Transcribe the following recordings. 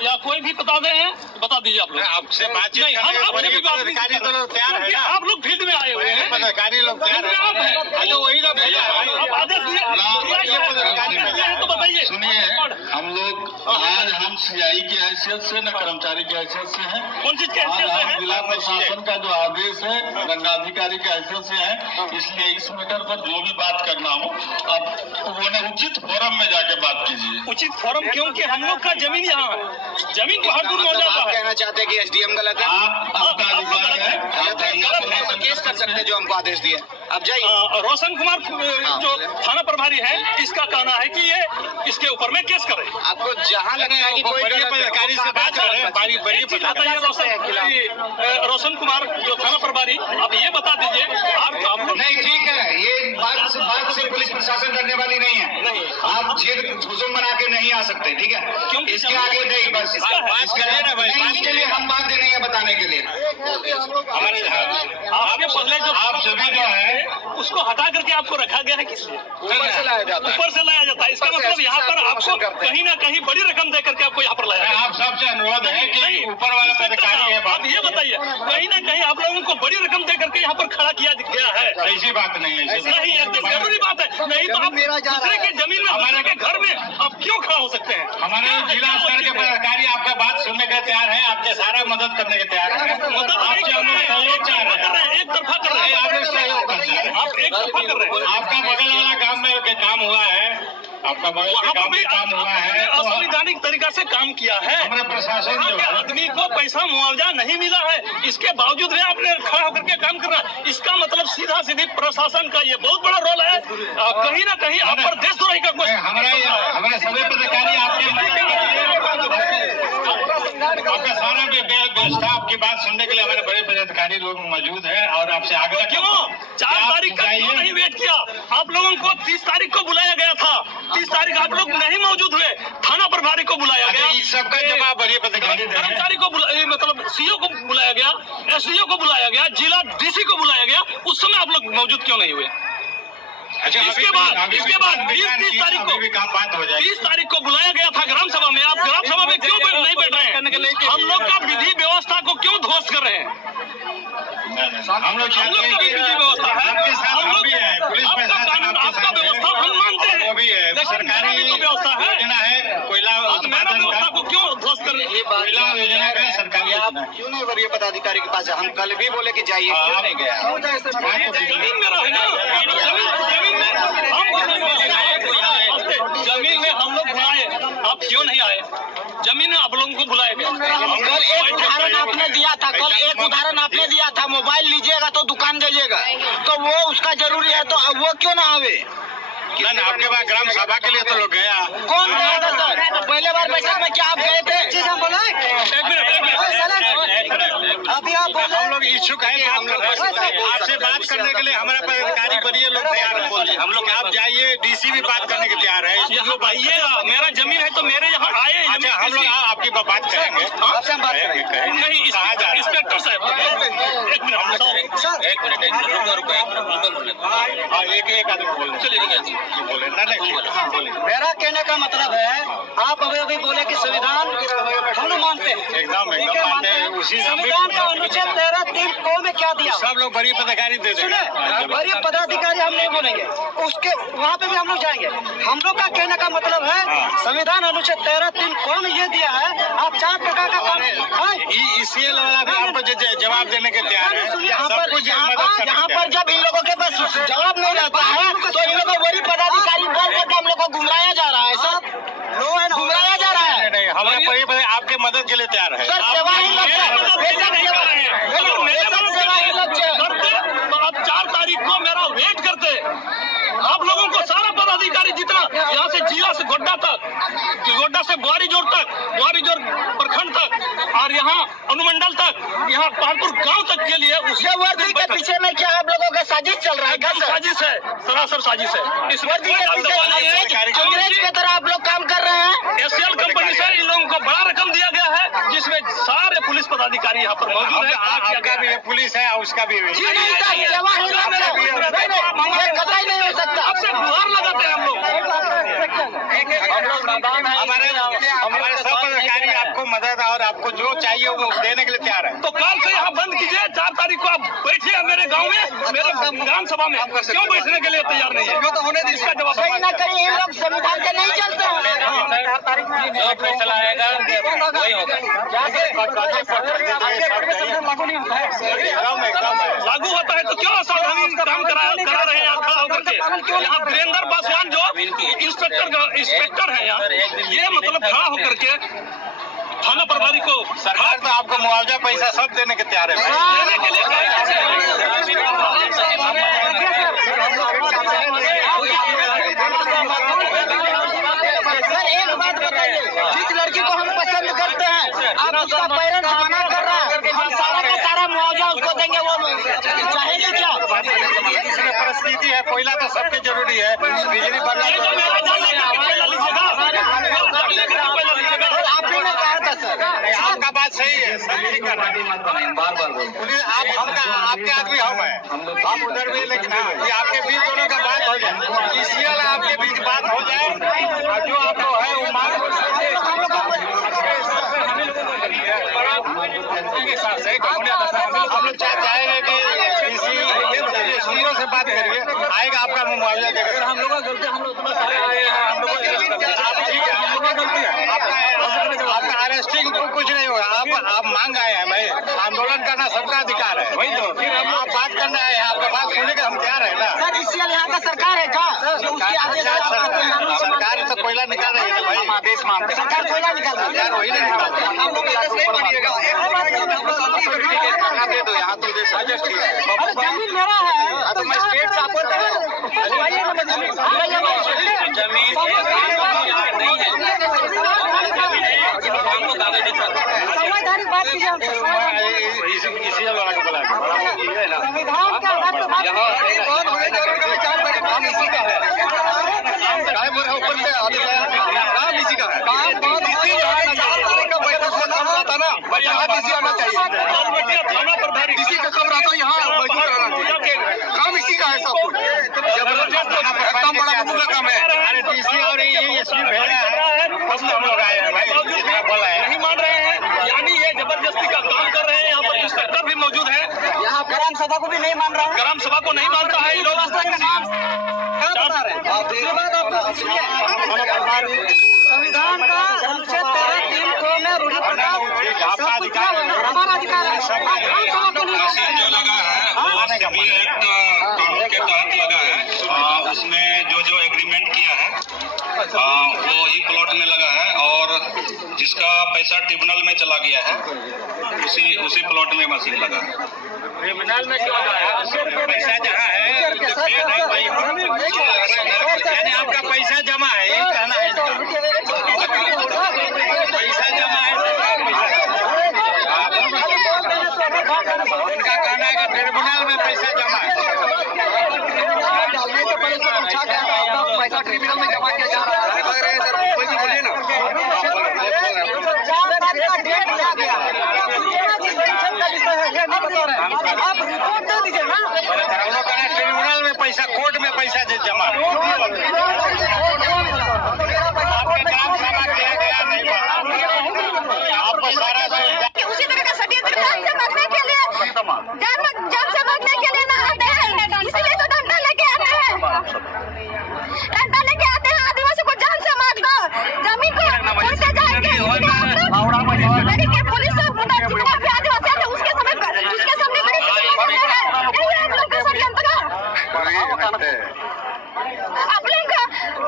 या कोई भी बता दे हैं, बता दीजिए आप लोग। आपसे बातचीत नहीं, हम आपसे भी बात नहीं तो लोग तैयार है, आप लोग फील्ड में आए हुए हैं, पदाधिकारी लोग तैयार है, आप हैं, वही लोग भेजा है। आप आदेश दिए तो बताइए। सुनिए, हम लोग आज हम सीआई की हैसियत से न कर्मचारी की हैसियत से हैं। कौन चीज की हैसियत से है? जिला प्रशासन का जो आदेश है दंडाधिकारी की हैसियत से है, इसलिए इस मैटर पर जो भी बात करना हो अब वो उचित फोरम में जाके बात कीजिए। उचित फोरम क्योंकि हम लोग का जमीन यहाँ है, जमीन बहुत दूर हो जाता है। कहना चाहते हैं कि एसडीएम गलत है, आपका अधिकार है, केस कर सकते हैं जो हमको आदेश दिए। अब जाइए। रोशन कुमार जो थाना प्रभारी है, इसका कहना है कि ये इसके ऊपर में केस करे। आपको जहाँ लगता है कि कोई अधिकारी से बात करें, रोशन कुमार जो थाना प्रभारी, अब ये बता दीजिए आप नहीं, ठीक है, ये बात से पुलिस प्रशासन डरने वाली नहीं है। नहीं, आप जेल हुजूम बना के नहीं आ सकते, ठीक है? क्योंकि इसके आगे नहीं, बस बात करिए ना भाई, नहीं, इसके लिए हम बात दे नहीं है बताने के लिए। हमारे आपके पहले जो आप सभी जो है उसको हटा करके आपको रखा गया है, किसलिए ऊपर से लाया जाता है। ऊपर से लाया जाता है। इसका मतलब यहाँ पर आपको कहीं ना कहीं बड़ी रकम दे करके आपको यहाँ पर लाया जाता है। आप सबसे अनुरोध है कि ऊपर वाला अधिकारी है, आप ये बताइए, कहीं ना कहीं आप लोगों को बड़ी रकम दे करके यहाँ पर खड़ा किया गया है। ऐसी बात नहीं है, नहीं, एकदम जरूरी बात है। नहीं तो आप दूसरे के जमीन में, हमारे के घर में आप क्यों खड़ा हो सकते हैं? हमारे जिला स्तर के पदाधिकारी आपका बात सुनने के तैयार है, आपके सारा मदद करने के तैयार है। आपसे हम लोग सहयोग चाह रहे हैं, एक तरफा कर रहे हैं, आप लोग सहयोग करते हैं। आप एक तरफा कर रहे हैं। आपका बगल वाला काम में काम हुआ है, आपका बगल के काम में काम हुआ है, तो असंवैधानिक तरीका से काम किया है। हमारे प्रशासन वहाँ जो के है आदमी को पैसा मुआवजा नहीं मिला है, इसके बावजूद भी आपने खड़ा होकर के काम कर रहा है। इसका मतलब सीधा सीधी प्रशासन का ये बहुत बड़ा रोल है। कहीं ना कहीं आप पर देशद्रोही का कोई हमारे सभी पदाधिकारी आपका सारा व्यवस्था आपकी बात सुनने के लिए हमारे बड़े पदाधिकारी लोग मौजूद है और आपसे आग्रह क्यों 4 तारीख का क्यों नहीं वेट किया? आप लोगों को 30 तारीख को बुलाया गया था, 30 तारीख आप लोग नहीं मौजूद हुए, थाना प्रभारी को बुलाया गया, इस सबका जवाब बड़े पदाधिकारी कर्मचारी को मतलब सीओ को बुलाया गया, एसडीओ को बुलाया गया, जिला डीसी को बुलाया गया, उस समय आप लोग मौजूद क्यों नहीं हुए? अच्छा, इसके बाद 30 तारीख को भी काम बात हो जाएगी। 30 तारीख को बुलाया गया था ग्राम सभा में, आप ग्राम सभा में क्यों नहीं बैठ रहे हैं? हम लोग का विधि व्यवस्था को क्यों ध्वस्त कर रहे हैं? हम लोग का भी विधि व्यवस्था है, आपके साथ हम भी है, पुलिस आपका प्रशासन कानून, आपके आपका साथ है, व्यवस्था हम मानते हैं, वो भी है, लेकिन सरकारी मेरा भी तो व्यवस्था है। योजना है, कोयला आप मेरा व्यवस्था को क्यों ध्वस्त कर रहे हैं? कोयला योजना का सरकारी आप क्यों नहीं वरीय पदाधिकारी के पास? हम कल भी बोले कि जाइए, क्यों नहीं गया? जमीन मेरा है ना, जमीन में हम लोग बुलाए, आप क्यों नहीं आए? जमीन में आप लोगों को बुलाए गए। कल एक उदाहरण आपने दिया था, मोबाइल लीजिएगा तो दुकान दीजिएगा, तो वो उसका जरूरी है, तो अब वो क्यों ना आवे? ना आपके पास ग्राम सभा के लिए तो लोग गया। कौन गया था सर? पहले बार बैठक में क्या आप गए थे? एक मिनट अभी आप हम लोग इच्छुक है, हम लोग आपसे बात करने के लिए हमारे पदाधिकारी बड़े लोग तैयार है। हम लोग आप जाइए, डीसी भी बात करने के तैयार है। यहाँ आइएगा, मेरा जमीन है तो मेरे यहाँ आए। अच्छा, हम लोग आपकी बात करेंगे, नहीं इंस्पेक्टर साहब, एक मिनट एक आदमी बोले, चलिए बोले ना, नहीं मेरा कहने का मतलब है, आप अभी बोले कि संविधान हम लोग मानते हैं, एकदम मानते हैं। उसी संविधान का अनुच्छेद 13(3) को में क्या दिया? सब लोग बड़ी पदाधिकारी दे देंगे। बड़ी पदाधिकारी हम नहीं बोलेंगे, उसके वहाँ पे भी हम लोग जाएंगे। हम लोग का कहने का मतलब है, संविधान अनुच्छेद 13(3) को में ये दिया है, आप 4 प्रकार का काम इसी वाला भी आपको जवाब देने के तैयार है। यहाँ पर जब इन लोगों के पास जवाब नहीं रहता है, तो इन लोगों बड़ी पदाधिकारी बोल करके हम लोग को गुमराया जा रहा है सर, गुमराया जा रहा है। नहीं, हमारे बड़े आपके मदद के लिए तैयार है। सर सेवा ही लक्ष्य है, सेवा ही लक्ष्य है। तो अब 4 तारीख को मेरा वेट करते, आप लोगों को सारा पदाधिकारी जितना यहाँ से जिला से गोड्डा तक, गोड्डा से बुआरी जोड़ तक, बुआरी जोड़ प्रखंड तक और यहाँ अनुमंडल तक, यहाँ पहाड़पुर गांव तक के लिए उसके वर्दी के पीछे में क्या आप लोगों का साजिश चल रहा है? एकदम साजिश है, सरासर साजिश है। इस वर्दी के पीछे अंग्रेज की तरह आप लोग काम कर रहे हैं। एसएल कंपनी से इन लोगों को बड़ा रकम दिया गया है, जिसमें सारे पुलिस पदाधिकारी यहाँ पर मौजूद है। आपका भी पुलिस है, उसका भी जी नहीं सर, सेवा ही लक्ष्य है, ये कतई नहीं हो सकता। आपसे गुहार लगाते हैं हम लोग मैदान है, हमारे सब पदाधिकारी आपको मदद और आपको जो चाहिए वो देने के लिए तैयार है। तो कल से यहाँ बंद कीजिए, 4 तारीख को आप बैठिए मेरे गांव में, मेरे विधान सभा में, क्यों बैठने के लिए तैयार नहीं है? तो होने इसका जवाब कहीं ना कहीं ये लोग संविधान से नहीं चलते हैं। जो फैसला आएगा वही होगा। लागू होता है तो क्यों असावधानी काम करा रहे हैं यहाँ खड़ा होकर के? यहाँ वीरेंद्र पासवान जो इंस्पेक्टर है यहाँ, ये मतलब खड़ा होकर के थाना प्रभारी को सरकार तो आपको मुआवजा पैसा सब देने के तैयार है। देने के लिए सर एक बात बताइए, जिस लड़की को हम पसंद करते हैं आप उसका पेरेंट्स मना कर रहा है, हम सारा का सारा मुआवजा उसको देंगे, वो चाहेंगे क्या? इसमें परिस्थिति है, कोयला तो सबके जरूरी है, बिजली आपने कहा था सर, आपका बात सही है, सब ठीक कर रहे हैं। पुलिस आपके आदमी हम है, हम उधर भी, लेकिन ये आपके बीच दोनों का बात हो जाए, इसीलिए आपके बीच बात हो जाए, और जो आपको है वो मांग हम लोग चाहेंगे कि एसडीओ से बात करिए, आएगा आपका मुआवजा देगा। हम लोग का गलती, हम लोग आपका अरेस्टिंग कुछ नहीं होगा, आप मांग आए हैं भाई, आंदोलन करना सबका अधिकार है, वही तो फिर हम आप बात करना है, आपका बात सुनने का हम तैयार है ना। सर इसलिए यहाँ का सरकार है क्या? सरकार तो कोयला निकाल रही है भाई, आदेश मानते हैं, सरकार कोयला निकाल रही है, सरकार वही नहीं निकालती। हम लोग आदेश नहीं मानिएगा। दे दो यहाँ तो अरे जमीन मेरा है तो स्टेट आपको संवैधानिक बात कीजिए हमसे, इसी वाला को बुला संविधान का आधार पर काम इसी का है, काम ऊपर से काम इसी का है, थाना प्रभारी इसी का कम रहता है, यहाँ मजदूर रहना चाहिए, काम इसी का है, सब कुछ जबरदस्त एकदम बड़ा बबू का काम है। अरे डीसी और ये भेड़ा है, हम लोग आए हैं भाई, बोला है नहीं मान रहे हैं, यानी ये जबरदस्ती का काम कर रहे हैं। यहाँ पर इंस्पेक्टर भी मौजूद है, यहाँ ग्राम सभा को भी नहीं मान रहा है, ग्राम सभा को नहीं मानता है ये लोग। संविधान का अनुच्छेद 13(3) को में रूढ़ी प्रकार सब कुछ हमारा अधिकार है। ग्राम सभा को नहीं जो लगा है वो सीबी एक्ट कानून के तहत लगा है, उसमें जो एग्रीमेंट किया है वो ही प्लॉट में लगा है, और जिसका पैसा ट्रिब्यूनल में चला गया है उसी प्लॉट में मशीन लगा है। ट्रिब्यूनल में क्यों पैसा जहाँ है यानी आपका पैसा जमा है, यही कहना है, पैसा जमा है, उनका कहना है कि ट्रिब्यूनल में पैसा जमा है। पैसा ट्रिब्यूनल में जमा किया जा रहा है, बोलिए ना। 4 तारीख का डेट लिया गया, आप रिपोर्ट दे दीजिए ना। ट्रिब्यूनल में पैसा, कोर्ट में पैसा जमा है, आपका ग्राम सभा किया गया नहीं, आपको सारा उसी तरह का षड्यंत्र जान से मारने के लिए, जान से मारने के लिए ना आते हैं, इसलिए तो डंडा लेके आते हैं, डंडा लेके आते हैं, आदिवासी को जान से मार दो, जमीन को उनसे जाएंगे, लेकिन पुलिस से जितना भी आदिवासी है उसके सामने बड़ी आप लोग का षड्यंत्र।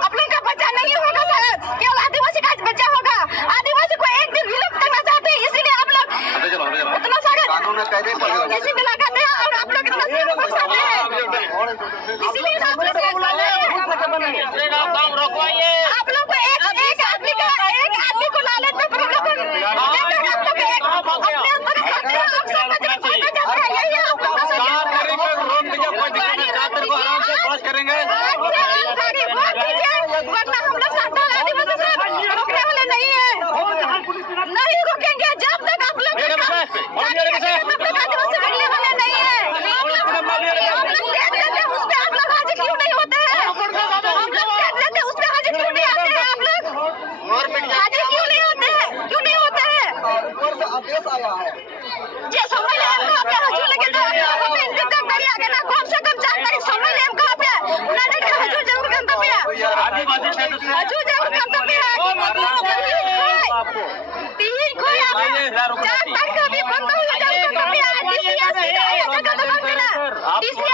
आप लोग का बच्चा नहीं होगा सर, केवल आदिवासी का बच्चा होगा, आदिवासी को एक दिन विलुप्त करना चाहते हैं, इसीलिए आप लोग इतना सारे इसी में लगाते हैं, और आप लोग इतना जे समझ ले हम कहां पे हजू लगे तो हम पे दिक्कत नहीं आगे ना कम से कम जानकारी समझ ले हम कहां पे ना ना हजू जरूर गंतव्य आदिवासी क्षेत्र हजू जरूर गंतव्य तीन कोई जानकारी का भी बंद हो जाए तो गंतव्य है डीसीएस